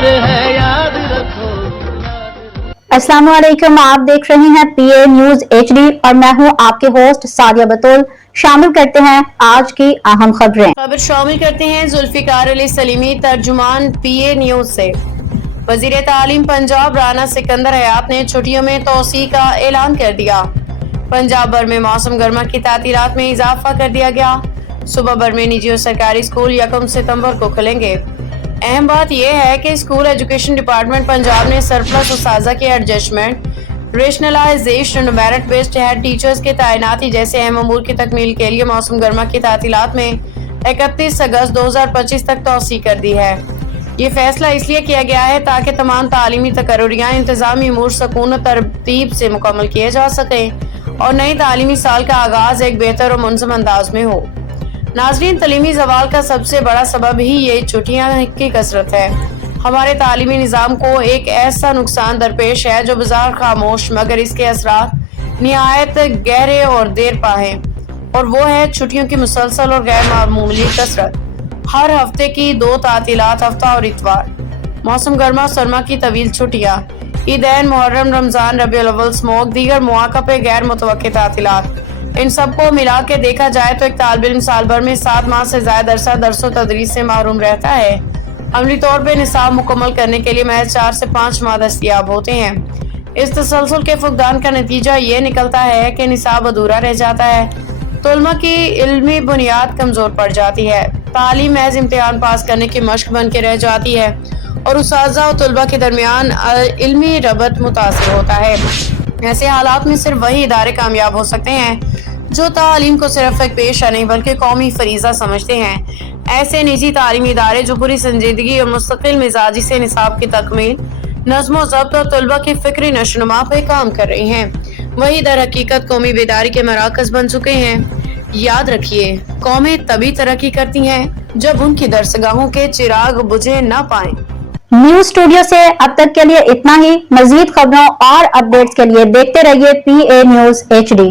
प्यार है, याद रखो। अस्सलाम वालेकुम, आप देख रहे हैं PA न्यूज HD और मैं हूं आपके होस्ट सादिया बतूल। शामिल करते हैं आज की अहम खबरें। खबर शामिल करते हैं जुल्फिकार अली सलीमी, तर्जुमान PA न्यूज से। वजीर तालीम पंजाब राना सिकंदर हयात ने छुट्टियों में तोसी का ऐलान कर दिया। पंजाब भर में मौसम गर्मा की तातीरात में इजाफा कर दिया गया। सुबह भर में निजी और सरकारी स्कूल 1 सितंबर को खुलेंगे। अहम बात यह है कि स्कूल एजुकेशन डिपार्टमेंट पंजाब ने सरप्लस उसाजा के adjustment, rationalisation, merit based head teachers के तैनाती जैसे अहम अमूर की तकमील के लिए मौसम गर्मा की तातीलात में 31 अगस्त 2025 तक तौसी कर दी है। ये फैसला इसलिए किया गया है ताकि तमाम तालीमी तकर्रुरियाँ इंतजामी अमूर सकून और तरतीब से मुकम्मल किए जा सकें और नई तालीमी साल का आगाज एक बेहतर और मुनज़्ज़म अंदाज में हो। नाज़रीन, तालीमी ज़वाल का सबसे बड़ा सबब ही ये छुट्टियाँ की कसरत है। हमारे तालीमी निज़ाम को एक ऐसा नुकसान दरपेश है जो बाजार खामोश मगर इसके असरात निहायत गहरे और देर पा हैं, और वो है छुट्टियों की मुसलसल और गैर मामूली कसरत। हर हफ्ते की 2 तातीलात, हफ्ता और इतवार, मौसम गर्मा और सरमा की तवील छुट्टियाँ, ईदैन, मुहर्रम, रमजान, रबीउल अव्वल, स्मोक, दीगर मौका पे गैर मुतवक्किल तातीलात, इन सबको मिला के देखा जाए तो एक तालिब इल्म साल भर में 7 माह से ज्यादा अरसा दर्स व तदरीस से महरूम रहता है। अमली तौर पे निसाब मुकम्मल करने के लिए महज 4 से 5 माह दस्तयाब होते हैं। इस तसलसल के फुकदान का नतीजा ये निकलता है कि निसाब अधूरा रह जाता है, तुलमा की इल्मी बुनियाद कमजोर पड़ जाती है, तालीम महज इम्तिहान पास करने की मश्क बन के रह जाती है और उस्ताज़ा और तुलबा के दरमियान इल्मी रबत मुतासिर होता है। ऐसे हालात में सिर्फ वही इदारे कामयाब हो सकते हैं जो तालीम को सिर्फ एक पेशा नहीं बल्कि कौमी फरीज़ा समझते हैं। ऐसे निजी तालीमी इदारे जो पूरी संजीदगी और मुस्तकिल मिजाजी से निसाब की तकमील, नज़्म व ज़ब्त और तुलबा की फ़िक्री नशोनुमा पे काम कर रही हैं, वही दर हकीकत कौमी बेदारी के मराकज़ बन चुके हैं। याद रखिए, कौमें तभी तरक्की करती हैं जब उनकी दरसगाहों के चिराग बुझे न पाएं। न्यूज स्टूडियो से अब तक के लिए इतना ही। मजीद खबरों और अपडेट्स के लिए देखते रहिए PA न्यूज HD।